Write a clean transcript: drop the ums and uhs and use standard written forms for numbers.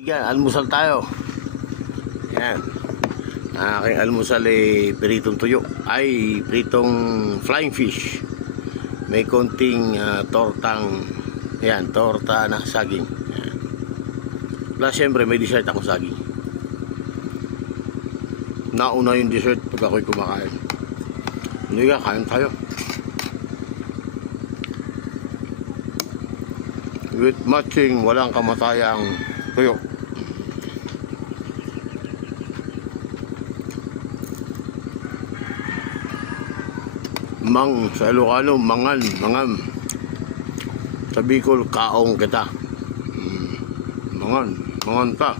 Yan, almusal tayo. Yan. Ang aking almusal ay pritong tuyo. Ay, pritong flying fish. May konting tortang, yan, torta na saging. Yan. Plus, syempre, may dessert ako saging. Nauna yung dessert pag ako'y kumakain. Hindi ka, kain tayo. With matching, walang kamatayang tuyo. Mang sa Ilocano, mangan, mangam. Sa Bicol, kaong kita. Mangan, mangan ta.